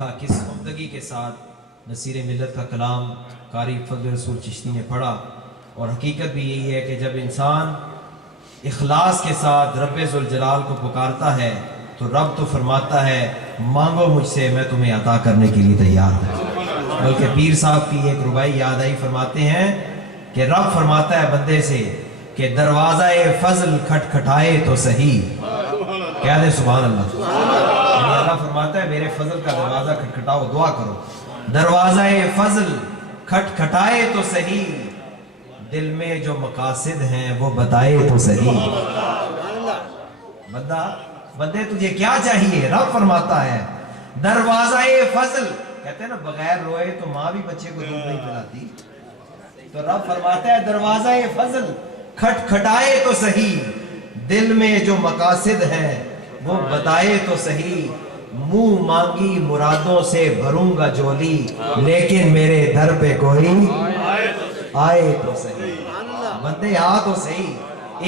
किस उम्दगी के साथ नसीर मिलत का कलाम कारी फजल रसूल चिश्ती ने पढ़ा। और हकीकत भी यही है कि जब इंसान इखलास के साथ रब ज़ुल जलाल को पुकारता है तो रब तो फरमाता है मांगो मुझसे मैं तुम्हें अता करने के लिए तैयार हूँ। बल्कि पीर साहब की एक रुबाई याद आई, फरमाते हैं कि रब फरमाता है बंदे से कि दरवाज़ा फजल खटखटाए तो सही, क्या दे सुभान अल्लाह। अल्लाह फरमाता है मेरे फजल का दरवाजा खटखटाओ, दुआ करो, दरवाजा फजल खटखटाए तो सही, दिल में जो मकासिद हैं वो बताए तो सही। बंदे तुझे क्या चाहिए? रब फरमाता है दरवाजा फजल, कहते हैं ना बगैर रोए तो माँ भी बच्चे को दूध नहीं पिलाती, तो रब फरमाता है दरवाजा फजल खटखटाए तो सही, दिल में जो मकासिद हैं वो बताए तो सही, मुंह मांगी मुरादों से भरूंगा झोली, लेकिन मेरे दर पे कोई आए तो सही। बंदे आ तो सही,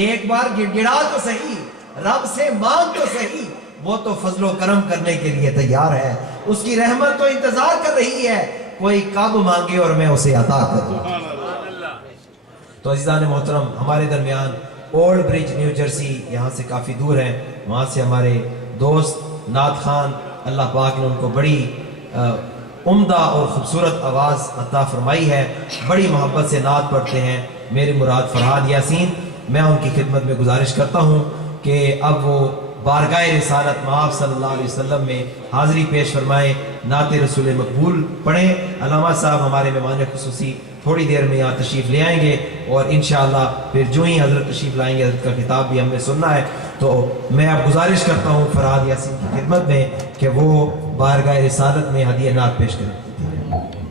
एक बार गिड़गिड़ा तो सही, रब से मांग तो सही, वो तो फजलो करम करने के लिए तैयार है, उसकी रहमत तो इंतजार कर रही है, कोई कब मांगे और मैं उसे अता करूं। तो अज़ीज़ान मोहतरम, हमारे दरमियान ओल्ड ब्रिज न्यू जर्सी यहाँ से काफ़ी दूर है, वहाँ से हमारे दोस्त नात खान, अल्लाह पाक ने उनको बड़ी उम्दा और ख़ूबसूरत आवाज़ अता फरमाई है, बड़ी मोहब्बत से नात पढ़ते हैं, मेरी मुराद फरहाद यासीन। मैं उनकी खिदमत में गुजारिश करता हूँ कि अब वो बारगाह रिसालत मआब सल्लल्लाहु अलैहि वसल्लम में हाज़री पेश फरमाएँ, नात रसूल मकबूल पढ़ें। अल्लामा साहब हमारे मेहमान खुसूसी थोड़ी देर में यहाँ तशरीफ़ ले आएंगे और इंशाअल्लाह फिर जो ही हज़रत तशरीफ़ लाएंगे, हज़रत का खिताब भी हमने सुनना है, तो मैं अब गुजारिश करता हूँ फरहाद यासीन की खिदमत में कि वो बारगाह रिसालत में हदीया नात पेश करें।